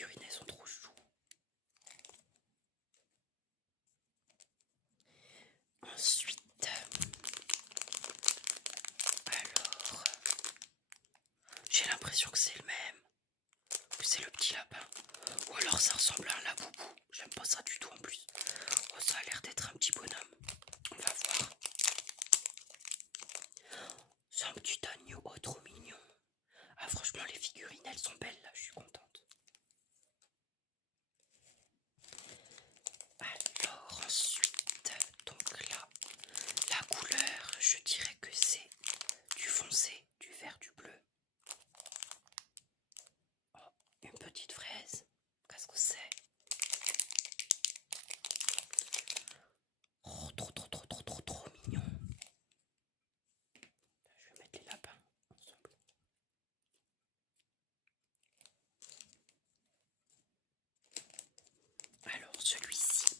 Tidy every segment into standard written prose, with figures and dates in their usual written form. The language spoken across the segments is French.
figurines, elles sont trop chou. Ensuite, alors, j'ai l'impression que c'est le même, que c'est le petit lapin. Ou alors ça ressemble à un laboubou. J'aime pas ça du tout en plus. Oh, ça a l'air d'être un petit bonhomme. On va voir. C'est un petit agneau, oh trop mignon. Ah franchement les figurines elles sont belles là, je suis contente. Alors ensuite, donc là, la couleur, je dirais que c'est du foncé, du vert, du bleu. Oh, une petite fraise. Qu'est-ce que c'est? Oh, trop mignon. Je vais mettre les lapins ensemble. Alors celui-ci,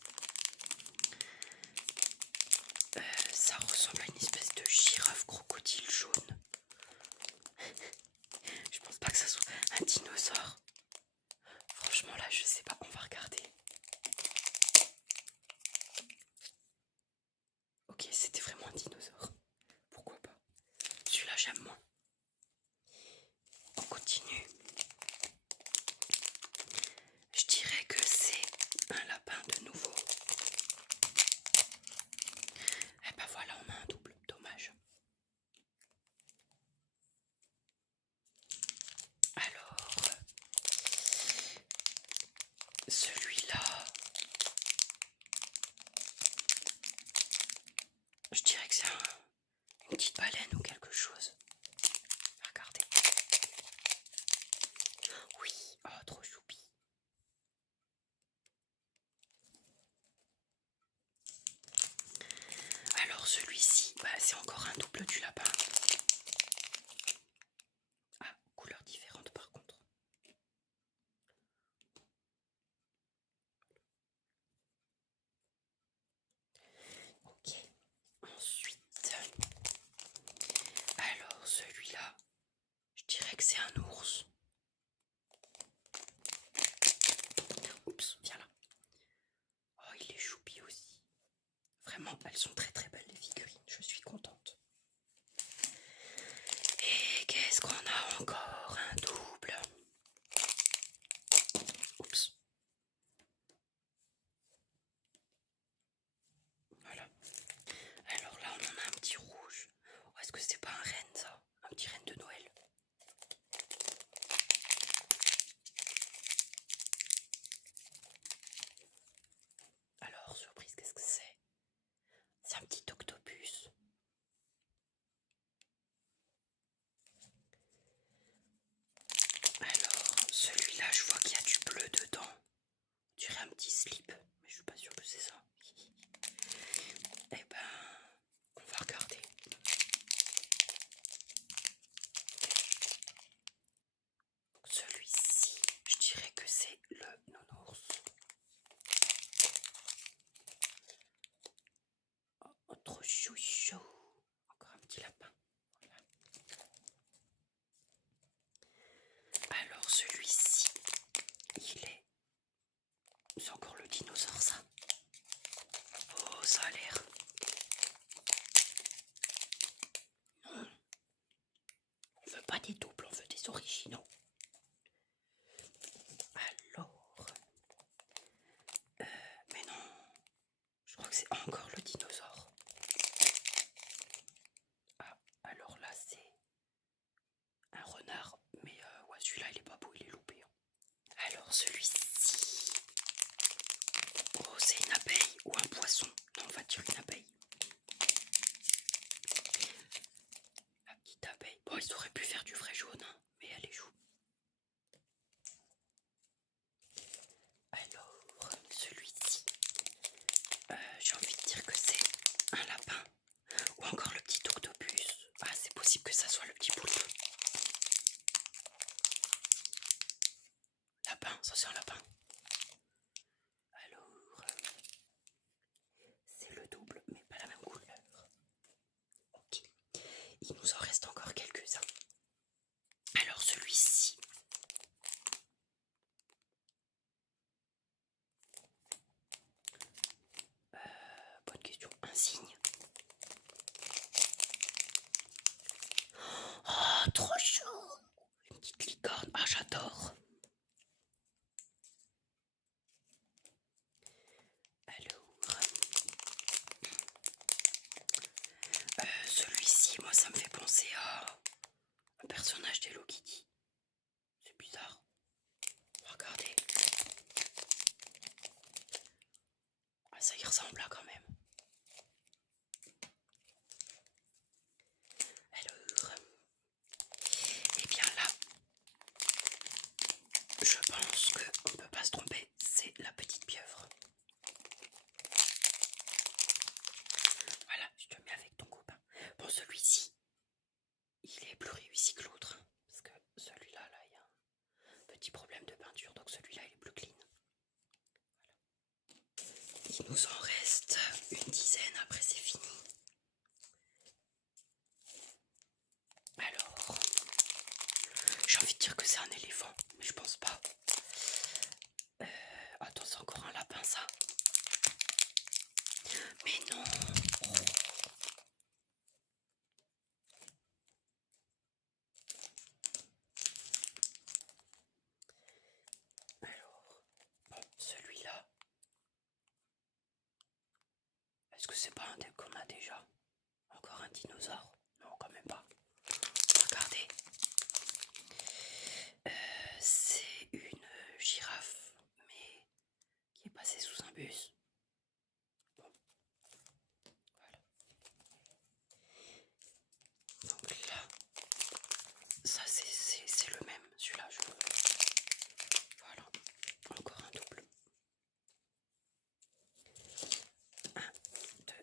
ça ressemble à une espèce de girafe crocodile jaune. Je pense pas que ça soit un dinosaure. Franchement là je sais pas, on va regarder. Ok, c'était vraiment un dinosaure. Pourquoi pas? Celui-là j'aime moins. On continue. Je dirais que c'est un lapin de nouveau. Et ben voilà, on a un double, dommage. Alors, celui-là, je dirais que c'est une petite baleine ou quelque chose. Regardez. Oui, oh trop choupi. Alors celui-ci, bah, c'est encore un double du lapin. Ah, couleur différente par contre. Ok, ensuite, alors celui-là, je dirais que c'est un ours. Oups, viens là. Oh, il est choupi aussi. Vraiment, elles sont très très belles les figurines, je suis contente. Et qu'est-ce qu'on a encore? Un double. Oups. Voilà. Alors là, on en a un petit rouge. Oh, est-ce que c'est pas un renne ça? Un petit renne de Noël. Alors, surprise, qu'est-ce que c'est? C'est un petit octopus. Alors, celui-là, je vois qu'il y a du bleu dedans. On dirait un petit slip, mais je suis pas sûre que c'est ça. Eh ben, on va regarder. Celui-ci, je dirais que c'est le nounours. Oh, trop chouchou. Encore un petit lapin. Voilà. Alors celui-ci, il est... C'est encore le dinosaure ça. Oh, ça a l'air... Non. On veut pas des doubles, on veut des originaux. Alors... mais non. Je crois que c'est encore le dinosaure. Ah, alors là c'est... un renard. Mais ouais, celui-là il est pas beau, il est loupé. Alors celui-ci... Oh, c'est une abeille ou un poisson. Non, on va dire une abeille. La petite abeille. Bon, ils auraient pu faire du vrai jaune, hein, mais elle est joue. Alors, celui-ci, j'ai envie de dire que c'est un lapin. Ou encore le petit octopus. Ah, c'est possible que ça soit le petit poulpe. Lapin, ça c'est un lapin. Alors, c'est le double, mais pas la même couleur. Ok, il nous en reste encore quelques-uns. Alors celui-ci, signe. Oh, trop chaud. Une petite licorne. Ah, j'adore. Alors, celui-ci, moi, ça me fait penser à un personnage d'Hello Kitty. C'est bizarre. Regardez. Ah, ça y ressemble là quand même. Alors, et bien là, je pense qu'on ne peut pas se tromper, c'est la petite pieuvre. Voilà, je te mets avec ton copain. Bon, celui-ci, il est plus réussi que l'autre, hein, parce que celui-là, là, il y a un petit problème de peinture, donc celui-là, il est plus clean. Voilà. Il nous en reste une dizaine, après c'est fini. Alors, j'ai envie de dire que c'est un éléphant, mais je pense pas. Attends, c'est encore un lapin, ça. Mais non. Oh. Alors, bon, celui-là. Est-ce que c'est pas un tel qu'on a déjà? Encore un dinosaure? Non, quand même pas. Regardez. C'est une girafe, mais qui est passée sous un bus. Bon, voilà. Donc là, ça c'est le même. Celui-là, voilà. Encore un double. 1, 2,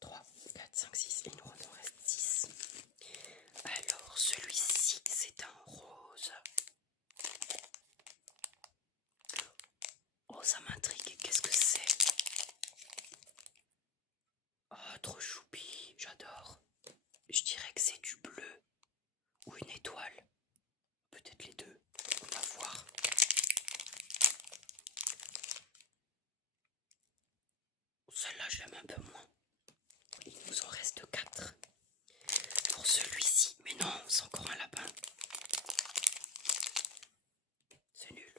3, 4, 5, 6. Il nous en reste 6. Alors, celui-ci, c'est un rose. Oh, ça m'intrigue. Qu'est-ce que c'est? Oh, trop choupi. J'adore. Je dirais que c'est du bleu ou une étoile. Peut-être les deux. On va voir. Celle-là, je l'aime un peu moins. Il nous en reste 4. Pour celui-ci. Mais non, c'est encore un lapin. C'est nul.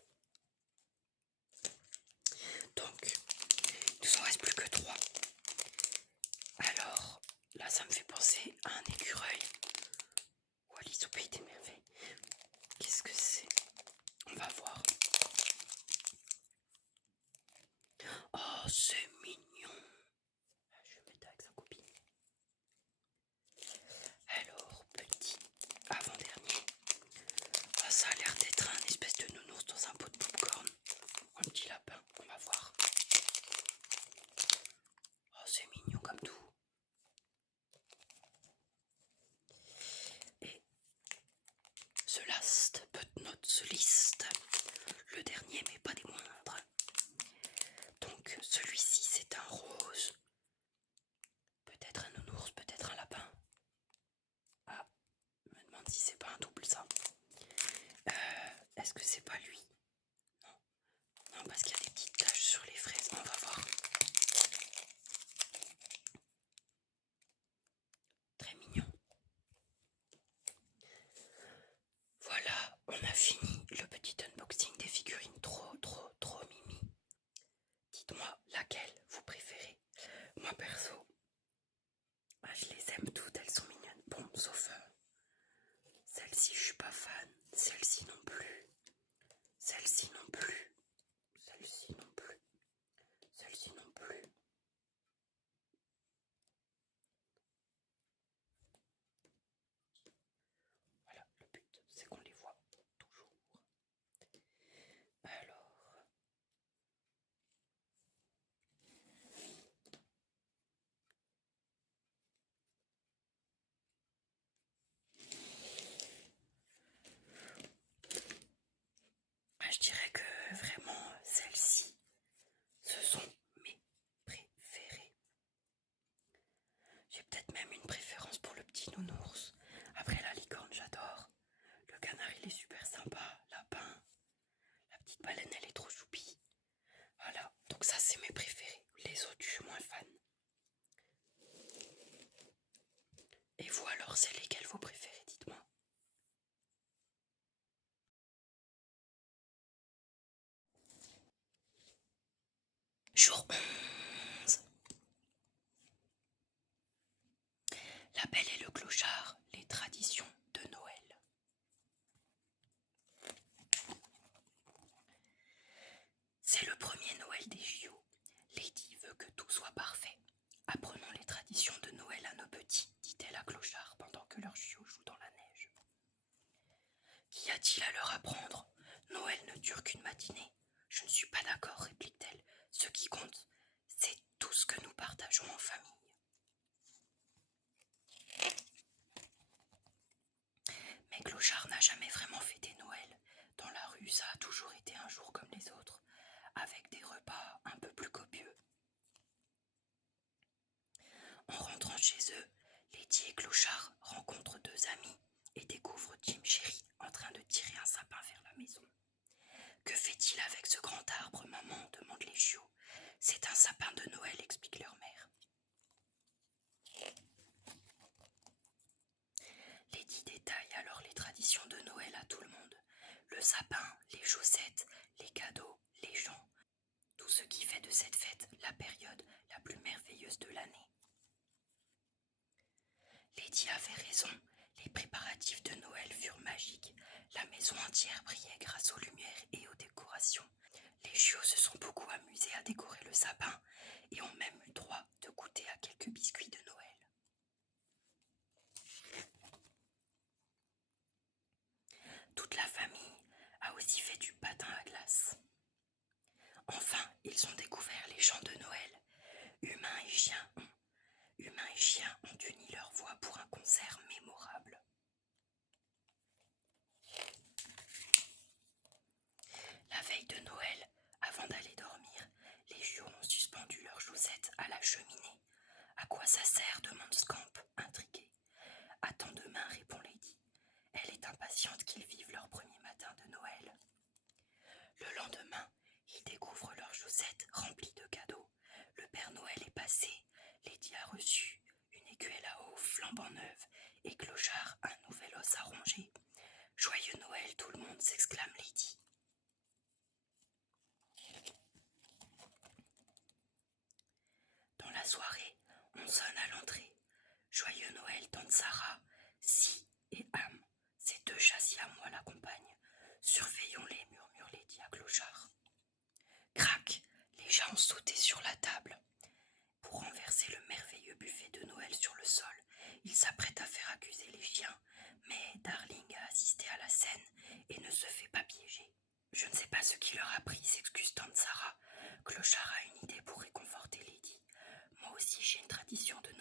Donc, il nous en reste plus que 3. Alors, là, ça me fait penser à un écureuil. Ou Alice au pays des merveilles. Qu'est-ce que c'est? On va voir. Oh, c'est mignon. Je vais mettre avec sa copine. Alors, petit avant-dernier. Alors c'est lesquels vos préférés, dites-moi. Jour 11. La Belle et le Clochard, les traditions de Noël. C'est le premier Noël des JO. Lady veut que tout soit parfait. Apprenons les traditions de Noël à nos petits, dit-elle à Clochard pendant que leur chiot joue dans la neige. Qu'y a-t-il à leur apprendre? Noël ne dure qu'une matinée. Je ne suis pas d'accord, réplique-t-elle. Ce qui compte, c'est tout ce que nous partageons en famille. Mais Clochard n'a jamais vraiment fêté Noël. Dans la rue, ça a toujours été un jour comme les autres, avec des repas un peu plus copieux. En rentrant chez eux, Lady et Clochard rencontrent deux amis et découvrent Jim Chéri en train de tirer un sapin vers la maison. Que fait-il avec ce grand arbre, maman? Demandent les chiots. C'est un sapin de Noël, explique leur mère. Lady détaille alors les traditions de Noël à tout le monde. Le sapin, les chaussettes, les cadeaux, les gens. Tout ce qui fait de cette fête la période la plus merveilleuse de l'année. Lady avait raison, les préparatifs de Noël furent magiques. La maison entière brillait grâce aux lumières et aux décorations. Les chiots se sont beaucoup amusés à décorer le sapin et ont même eu droit de goûter à quelques biscuits de Noël. Toute la famille a aussi fait du patin à glace. Enfin, ils ont découvert les chants de Noël. Humains et chiens ont uni leur voix pour un concert mémorable. La veille de Noël, avant d'aller dormir, les chiots ont suspendu leurs chaussettes à la cheminée. À quoi ça sert? Demande Scamp, intrigué. Attends demain, répond Lady. Elle est impatiente qu'ils vivent leur premier matin de Noël. Le lendemain, ils découvrent leurs chaussettes remplies de cadeaux. Le Père Noël est passé. Lady a reçu une écuelle à eau flambant neuve et Clochard un nouvel os à ronger. Joyeux Noël tout le monde, s'exclame Lady. Dans la soirée, on sonne à l'entrée. Joyeux Noël, tante Sarah, Si et Ham, ces deux chats siamois l'accompagnent. Surveillons-les, murmure Lady à Clochard. Crac, les chats ont sauté sur la table. Pour renverser le merveilleux buffet de Noël sur le sol, ils s'apprêtent à faire accuser les chiens, mais Darling a assisté à la scène et ne se fait pas piéger. Je ne sais pas ce qui leur a pris, s'excuse tante Sarah. Clochard a une idée pour réconforter Lady. Moi aussi j'ai une tradition de